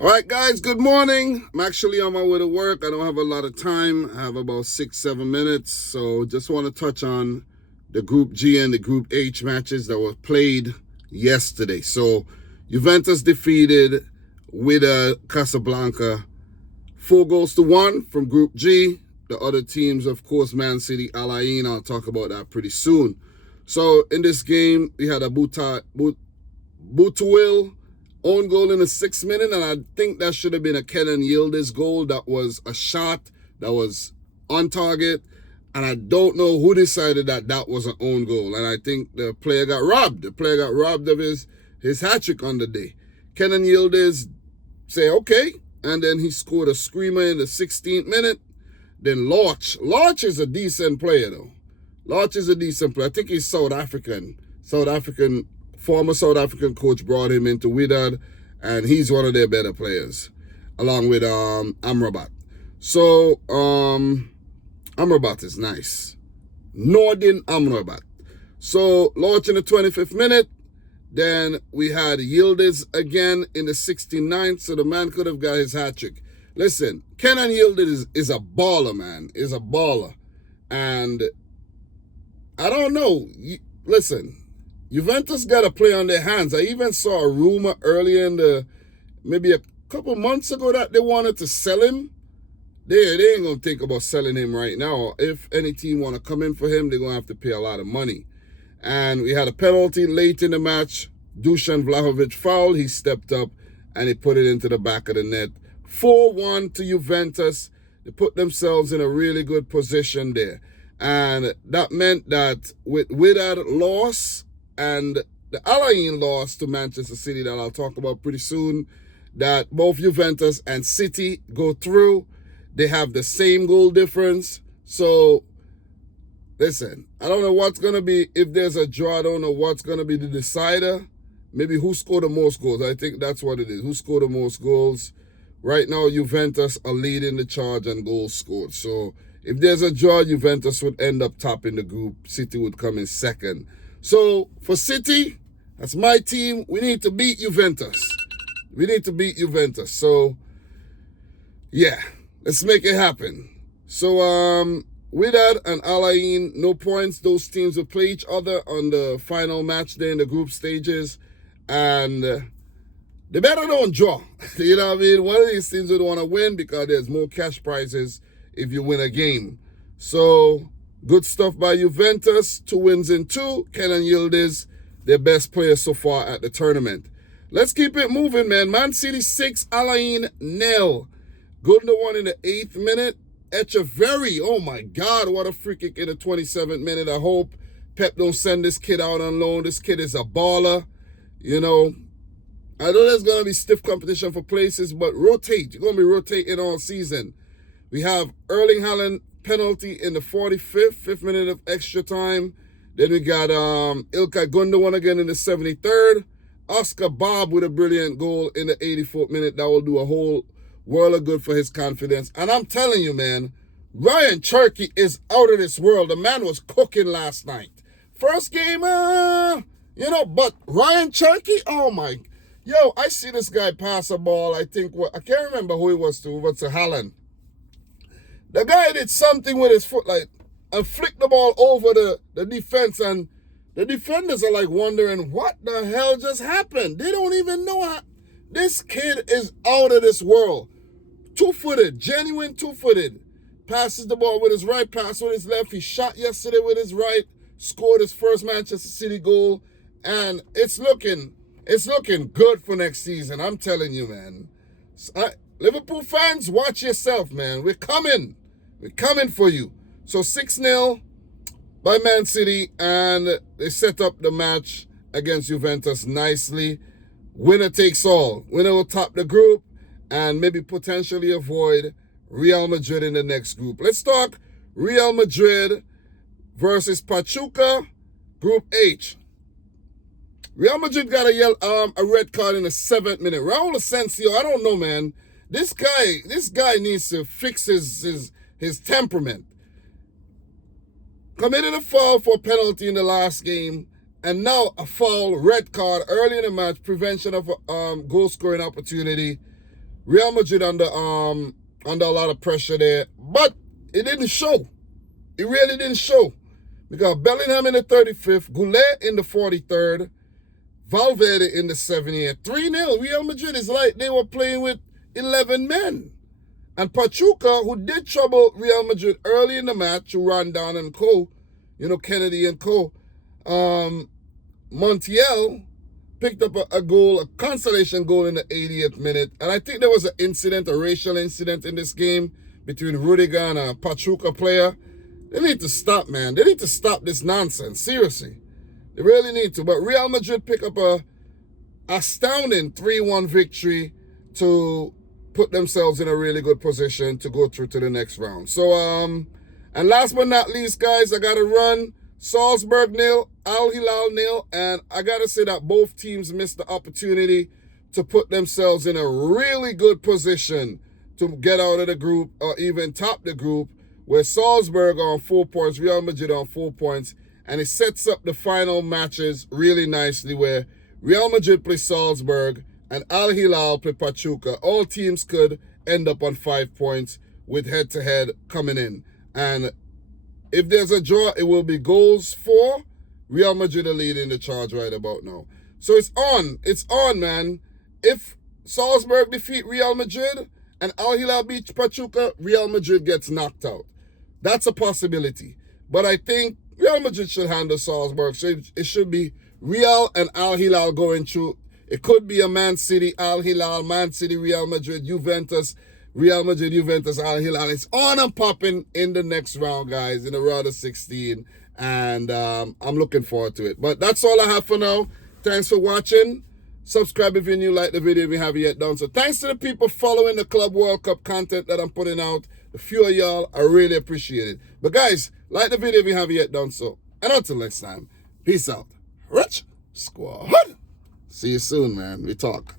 All right, guys, good morning. I'm actually on my way to work. I don't have a lot of time. I have about 6-7 minutes. So just want to touch on the Group G and the Group H matches that were played yesterday. So Juventus defeated Wydad Casablanca 4-1 from Group G. The other teams, of course, Man City, Al Ain. I'll talk about that pretty soon. So in this game, we had a Boutouil own goal in the 6th minute, and I think that should have been a Kenan Yildiz goal. That was a shot that was on target, and I don't know who decided that that was an own goal, and I think the player got robbed. The player got robbed of his hat-trick on the day. Kenan Yildiz say, okay, and then he scored a screamer in the 16th minute. Then Lorch is a decent player, though. Lorch is a decent player. I think he's South African. Former South African coach brought him into Wydad, and he's one of their better players, along with Amrabat. So Amrabat is nice. Nordin Amrabat. So Lorch in the 25th minute. Then we had Yildiz again in the 69th, so the man could have got his hat-trick. Listen, Kenan Yildiz is a baller, man. Is a baller. And I don't know. Listen, Juventus got to play on their hands. I even saw a rumor earlier maybe a couple months ago that they wanted to sell him. They ain't going to think about selling him right now. If any team want to come in for him, they're going to have to pay a lot of money. And we had a penalty late in the match. Dusan Vlahovic fouled. He stepped up and he put it into the back of the net. 4-1 to Juventus. They put themselves in a really good position there. And that meant that with Wydad loss and the Al Ain loss to Manchester City that I'll talk about pretty soon, that both Juventus and City go through. They have the same goal difference. So, listen, I don't know what's going to be, if there's a draw, I don't know what's going to be the decider. Maybe who scored the most goals. I think that's what it is. Who scored the most goals? Right now, Juventus are leading the charge on goals scored. So, if there's a draw, Juventus would end up topping the group. City would come in second. So, for City, that's my team. We need to beat Juventus. We need to beat Juventus. So, yeah, let's make it happen. So, Wydad and Al Ain, no points. Those teams will play each other on the final match day in the group stages. And they better don't draw. You know what I mean? One of these teams would want to win because there's more cash prizes if you win a game. So, good stuff by Juventus. 2 wins in 2. Kenan Yildiz, their best player so far at the tournament. Let's keep it moving, man. Man City 6, Al Ain 0. Gundogan in the 8th minute. Echeverry, oh my God, what a free kick in the 27th minute. I hope Pep don't send this kid out on loan. This kid is a baller. You know, I know there's going to be stiff competition for places, but rotate. You're going to be rotating all season. We have Erling Haaland penalty in the 5th minute of extra time. Then we got Ilkay Gundogan again in the 73rd. Oscar Bob with a brilliant goal in the 84th minute. That will do a whole world of good for his confidence. And I'm telling you, man, Ryan Cherky is out of this world. The man was cooking last night. First game, but Ryan Cherky, oh my, I see this guy pass a ball. I can't remember who it was to Haaland. The guy did something with his foot, and flicked the ball over the defense, and the defenders are wondering what the hell just happened. They don't even know how. This kid is out of this world. Two-footed, genuine two-footed. Passes the ball with his right, pass with his left. He shot yesterday with his right, scored his first Manchester City goal, and it's looking good for next season. I'm telling you, man. Liverpool fans, watch yourself, man. We're coming. We're coming for you. So 6-0 by Man City, and they set up the match against Juventus nicely. Winner takes all. Winner will top the group and maybe potentially avoid Real Madrid in the next group. Let's talk Real Madrid versus Pachuca, Group H. Real Madrid got a red card in the 7th minute. Raul Asensio, I don't know, man. This guy needs to fix his temperament. Committed a foul for a penalty in the last game, and now a foul, red card early in the match, prevention of a goal-scoring opportunity. Real Madrid under a lot of pressure there, but it didn't show. It really didn't show. We got Bellingham in the 35th, Goulet in the 43rd, Valverde in the 78th. 3-0. Real Madrid is like they were playing with 11 men. And Pachuca, who did trouble Real Madrid early in the match, who ran down and co, Kennedy and co, Montiel picked up a goal, a consolation goal in the 80th minute. And I think there was an incident, a racial incident in this game between Rudiger and a Pachuca player. They need to stop, man. They need to stop this nonsense. Seriously. They really need to. But Real Madrid pick up a astounding 3-1 victory to put themselves in a really good position to go through to the next round. So, and last but not least, guys, I got to run. Salzburg 0, Al Hilal 0. And I got to say that both teams missed the opportunity to put themselves in a really good position to get out of the group or even top the group, where Salzburg are on 4 points, Real Madrid on 4 points, and it sets up the final matches really nicely where Real Madrid play Salzburg and Al Hilal play Pachuca. All teams could end up on 5 points with head-to-head coming in. And if there's a draw, it will be goals for Real Madrid are leading the charge right about now. So it's on. It's on, man. If Salzburg defeat Real Madrid and Al Hilal beats Pachuca, Real Madrid gets knocked out. That's a possibility. But I think Real Madrid should handle Salzburg. So it should be Real and Al Hilal going through. It could be a Man City, Al Hilal, Man City, Real Madrid, Juventus, Real Madrid, Juventus, Al Hilal. It's on and popping in the next round, guys, in the round of 16. And I'm looking forward to it. But that's all I have for now. Thanks for watching. Subscribe if you're new, like the video if you haven't yet done so. Thanks to the people following the Club World Cup content that I'm putting out. The few of y'all, I really appreciate it. But guys, like the video if you haven't yet done so. And until next time, peace out. Rich Squad. See you soon, man. We talk.